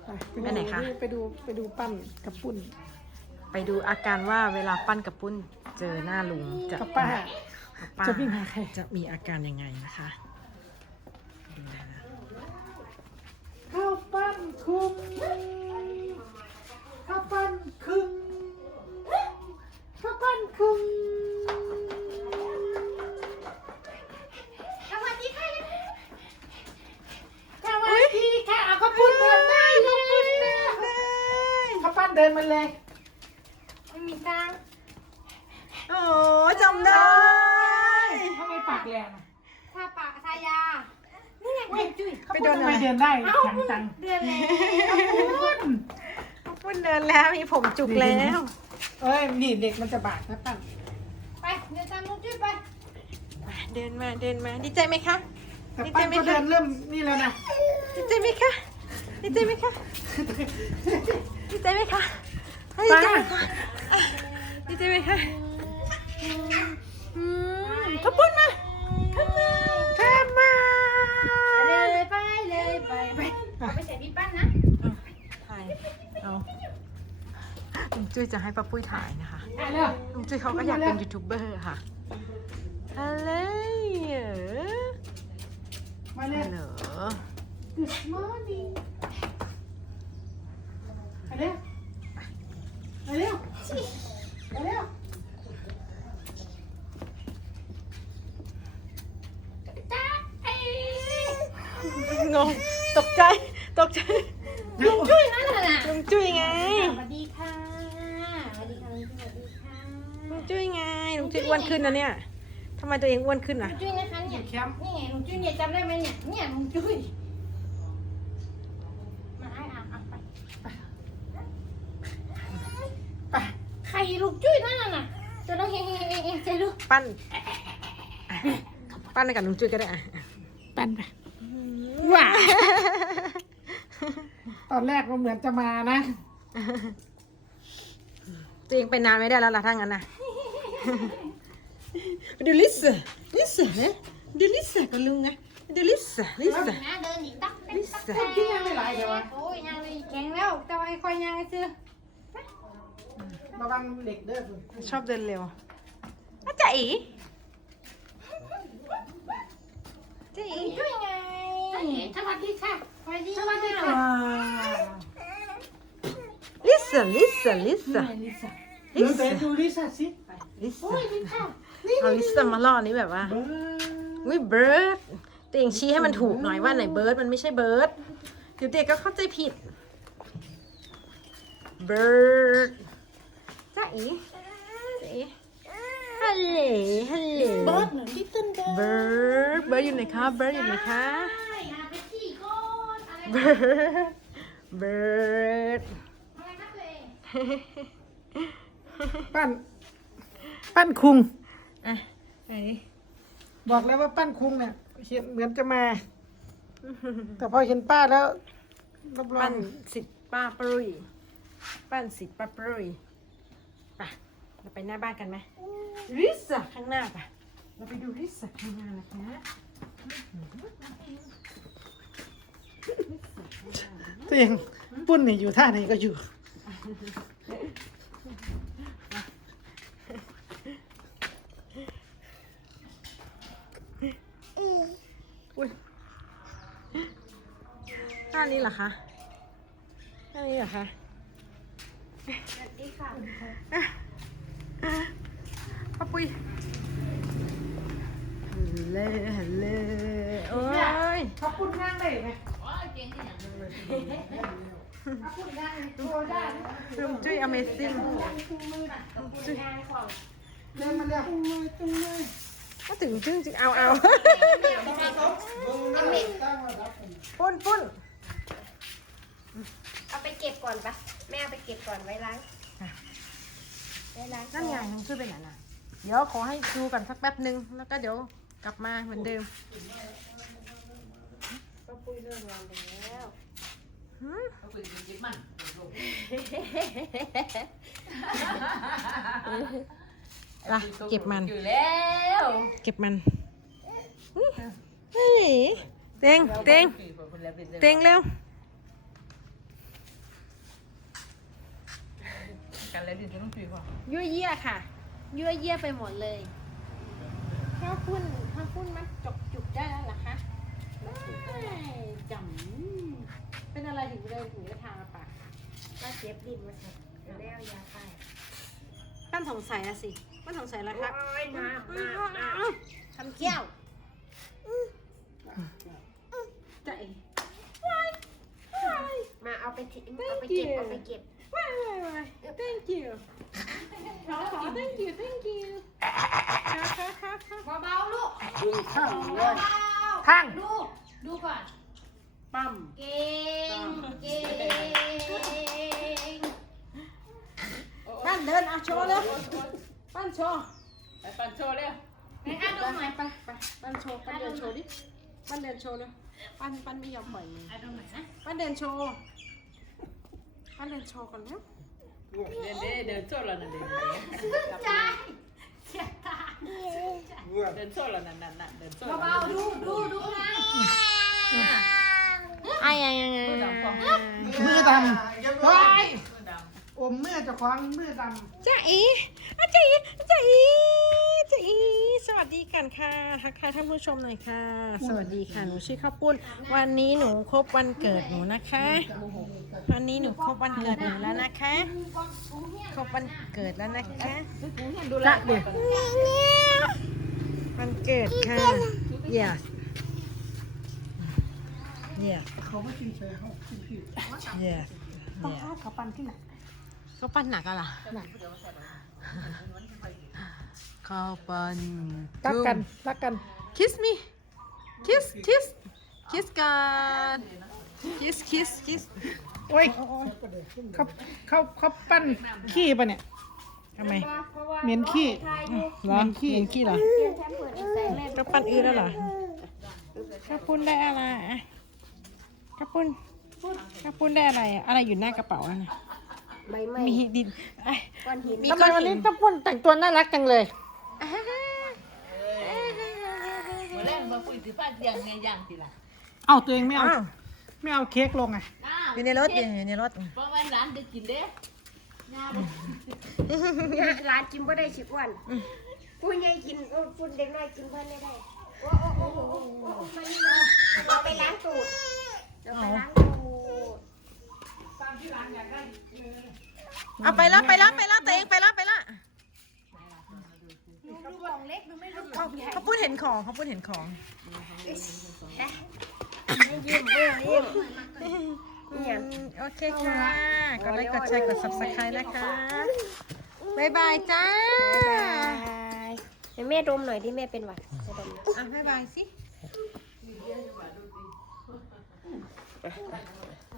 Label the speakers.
Speaker 1: ไปไหนคะ
Speaker 2: ไปดูปั้นกับปุ้น
Speaker 1: ไปดูอาการว่าเวลาปั้นกับปุ้นเจอหน้าลุง
Speaker 2: กับป้าจะวิ่งหาใคร
Speaker 1: จะมีอาการยังไงนะคะดูนะ
Speaker 2: ข้าวปั้นคุมข้าวปั้นคุมข้าวปั้นคุม
Speaker 3: สวัสดีค่ะ
Speaker 2: สวัสดีค่ะข้าวปุ้นเดินได้เลยข้าวปั้นเดินมาเลย
Speaker 3: ไม่มีตังค์
Speaker 1: โอ้จำได้
Speaker 2: ทำไมปากแรง
Speaker 3: ทาปากทายา นี่ไงจุ้ย
Speaker 2: ไปโดนอะไรเดินได้แข็งจัง
Speaker 3: เดือนแล้ว
Speaker 2: ปุ้น
Speaker 1: ปุ้นเดินแล้วมีผมจุกแล้ว
Speaker 2: เอ้ยนี่เด็กมันจะบาดนะปั้น
Speaker 3: ไปเดินตามลุงจุ้ยไป
Speaker 1: เดินมาดีใจไหมคะ
Speaker 2: แต่ปั้นก็เดินเริ่มนี่แล้วนะ
Speaker 1: ดีใจไหมคะดีใจไหมคะดีใจไหมคะดีใจไหมคะดีใจไหมคะข้าวปุ้นมาข้าวมา
Speaker 3: เลยไปเอาไปใส่พี่ปั้นนะ
Speaker 1: ถ่ายเอาลุงจุ้ยจะให้ป้าปุ้ยถ่ายนะคะ
Speaker 2: ไปเร็ว
Speaker 1: ลุงจุ้ยเขาก็อยากเป็นยูทูบเบอร์ค่ะฮัลโหล
Speaker 2: มาเร็
Speaker 1: ฮั
Speaker 2: ว
Speaker 1: ลโหล
Speaker 2: Good morning ไปเร็วไปเร็วไปเร็ว
Speaker 3: จ้าไอ้
Speaker 1: งงตกใจ
Speaker 3: ลุงจุ้ยนั่นน่ะ
Speaker 1: ลุงจุ้ยไง
Speaker 3: สวัสดีค่ะสวัสดีค่ะลุงจุ้ยสวัสดีค่ะ
Speaker 1: ลุงจุ้ยไงลุงจุ้ยอ้วนขึ้นนะเนี่ยทำไมตัวเองอ้วนขึ้น
Speaker 3: ลุ
Speaker 1: อ่ะ
Speaker 3: งจุ้ยนะคะเนี่ยนี่ไงลุงจุ้ยเนี่ยจำได้ไหมเนี่ยลุงจุ้ยมาให้อ่ะไป
Speaker 2: ไป
Speaker 3: ใครลุงจุ้ยนั่นน่ะจะต้องเฮ้ใช่ลูก
Speaker 1: ปั้นไปกับลุงจุ้ยก็ได้อ่ะ
Speaker 2: ปั้นไปว้าตอนแรกมันเหมือนจะมานะ
Speaker 1: ตัวเองไปนานไม่ได้แล้วล่ะถ้างั้นนะไปดูลิซ่านะดูลิซ่ากับลุงไงดูลิซ่า
Speaker 3: นะเดินอีกตักเป็นตัก
Speaker 2: คนที่ยังไม่ไหลเดี๋ยววะ
Speaker 3: โอ้ยยังเลยแข็งแล้วแต่ว่าคอยยังไงซื้อ
Speaker 2: ระวังเด็กเด้อ
Speaker 1: ชอบเดินเร็วอาจ๋าอีจ๋าอี
Speaker 3: จุ้ยไงสวัสดีค่ะสวัสดีค่ะ
Speaker 2: ว้า
Speaker 1: ลิซ่า
Speaker 2: ลิซ่าดูลิซ่าสิ
Speaker 1: ลิซ่า
Speaker 2: โอ้ยลิซ่า
Speaker 1: เอาลิซ่ามาล่อนี้แบบว่า
Speaker 2: เบิร์ด
Speaker 1: วิเบิร์ดตัวเองชี้ให้มันถูกหน่อยว่าไหนเบิร์ดมันไม่ใช่เบิร์ดเดี๋ยวเด็กก็เข้าใจผิดเบิร์ดจ้าอีฮัลโหล
Speaker 2: เบิร์ดเหมือนลิตเติ้ลเบิร์ด
Speaker 1: เบิร์ดอยู่ไหนคะเบิร์ดอยู่ไหนคะ
Speaker 3: ไปขี่ก่อนอะไร
Speaker 1: เบิร์ด
Speaker 3: นะตัวเอง
Speaker 2: ปั้นคุง
Speaker 1: อ่ะไหนดิ
Speaker 2: บอกแล้วว่าปั้นคุงเนี่ยเห็นเหมือนจะมา แต่พอเห็นป้าแล้วรับรอ
Speaker 1: ปั้
Speaker 2: ง
Speaker 1: นสิทธิ์ป้าปรุยปั้นสิทธิ์ป้าปรุยไปเราไปหน้าบ้านกันไหมลิซ่าข้างหน้าป่ะเราไปดูลิซ่าข้างหน้านะคะ
Speaker 2: ตัวเองปุ้นนี่อยู่ท่าไหนก็อยู่
Speaker 1: อุ้ยท่านี้เหรอคะท่านี้เหรอคะ
Speaker 3: สวัสดีค่ะ
Speaker 1: ป้าปุ้ยฮัลโหลโอ้ย
Speaker 2: เขาปุ้นนั่งได้ไหม
Speaker 1: ลุงจุ้ย Amazing จุ้ย
Speaker 2: เดินมาเร็ว
Speaker 1: ก็ถึงจึ้งจึงเอาปุ้น
Speaker 3: เอาไปเก็บก่อนปะแม่เอาไปเก็บก่อนไว้ล้างไว้ล้าง
Speaker 1: นั่นไงลุงจุ้ยไปไหนน่ะเดี๋ยวขอให้ดูกันสักแป๊บนึงแล้วก็เดี๋ยวกลับมาเหมือนเดิม
Speaker 3: ก็ปุ้ยเริ่มร้อนแล้ว
Speaker 1: ไปเก็บมัน
Speaker 4: อยู่แล้ว
Speaker 1: เก็บมันเฮ้ยเต็งเร็ว
Speaker 4: กันแล้วดิจะต้องคุยก่อน
Speaker 1: ยั่วเยี่ยค่ะ
Speaker 3: ยั่วเยี่ยไปหมดเลย
Speaker 1: ข้าวปุ้นมันจุกได้แล้วเหรอคะจำเป็นอะไรถึงได้ทาปาก
Speaker 3: ก็เจ็บดินมาสิจะได้เอายาไป
Speaker 1: ตั้นสงสัยละสิตั้นสงสัยแล้วครับ
Speaker 3: โอ้ยน้ำทำเกี้ยว
Speaker 1: ใจ
Speaker 3: มาเอาไปทิ้งเอาไปเก็บเอาไปเก็บ
Speaker 1: ว้าย thank you ขอ thank you ค่ะ
Speaker 3: เบาๆลูก
Speaker 2: ดึงข้างเลย
Speaker 3: ข้างดูก่อน
Speaker 1: ปั๊ม
Speaker 3: เก่ง
Speaker 1: ปั้นเดินโชว์เลยปั้นโชว์
Speaker 4: ไปปันโชว์เร็ว
Speaker 3: ไหนดูหน่อย
Speaker 1: ไปปั้นโชว์ปั้นเดินโชว์ดิปั้นเดินโชว์เลยปั้นไม่ยอมปล่อยมือ
Speaker 3: ดูหน่อยนะ
Speaker 1: ปั้นเดินโชว์ปั้นเดินโชว์ก่อนแล้ว
Speaker 4: เดินโชว์แล้วนั่นเดิน
Speaker 3: ใจเสียตา
Speaker 4: เดินโชว์แล้วนั่นเดินโชว์
Speaker 3: เบาๆดูนะ
Speaker 4: มือดำฟอง
Speaker 2: มือดำว้ายอมมือเจะคว้าของมือด
Speaker 1: จ้าอีสวัสดีกันค่ะทักทายท่านผู้ชมหน่อยค่ะ สวัสดีค่ะหนูชื่อข้าวปุ้นวันนี้หนูครบวันเกิดหนูนะคะวันนี้หนูครบวันเกิดหนูแล้วนะคะครบวันเกิดแล้วนะคะ
Speaker 4: ดูแลเด็ก
Speaker 1: วันเกิดค่ะ yes
Speaker 2: ำเขาไม่กินเฉยเขากินผิด
Speaker 1: yes
Speaker 2: เขาปั่นขึ้น
Speaker 1: เขาปั้นหนักอะล่ะเขาปั้น
Speaker 2: รักกัน
Speaker 1: kiss me kiss กัน kiss
Speaker 2: โอ้ยเขาปั้นขี้ปะเนี่ย
Speaker 1: ทำไม
Speaker 2: เหม็นขี้
Speaker 1: เหรอขี้เหรอ
Speaker 3: เตรียมแชมเปิดใส่เล่ม
Speaker 1: ก็ปั้นอื้อแล้วเหรอข้าวปุ้นได้อะไรข้าวปุ้นได้อะไรอะอะไรอยู่หน้ากระเป๋าอะนะ
Speaker 3: ใบไม้
Speaker 1: มีดินไอ้
Speaker 3: ก้อนหิน
Speaker 1: มี
Speaker 2: ทำไมวันนี้ต้องพ่นแต่งตัวน่ารักจังเลย
Speaker 4: มาเล่นมาคุยสิป้าอย่างทีละ
Speaker 2: เอ้าตัวเองไม่เอา
Speaker 1: อ้าว
Speaker 2: ไม่เอาเค้กลงไง
Speaker 1: อยู่ในรถอยู่ในรถ
Speaker 4: เพราะวันร้านจะกินเด้
Speaker 3: ร้านกินบ่ได้ชิบวันผู้ใหญ่กินผู้เด็กน้อยกินเพิ่นไม่ได้โอ้ไม่นี่เลยเราไปล้างตูดเราไปล้างตูด
Speaker 1: เอาไปแล้วตัวเองไปแล้ว
Speaker 3: ดูกล่องเล็กดูไม่รู้
Speaker 1: เขาพูดเห็นของ
Speaker 3: ยิ้มเนี่ย
Speaker 1: โอเคค่ะ กดไลค์กดแชร์กด subscribe นะคะบ๊ายบายจ้า
Speaker 3: เดี๋ยวแม่ดมหน่อยที่แม่เป็นหวัดจะดม
Speaker 1: อ่ะบ๊ายบายสิ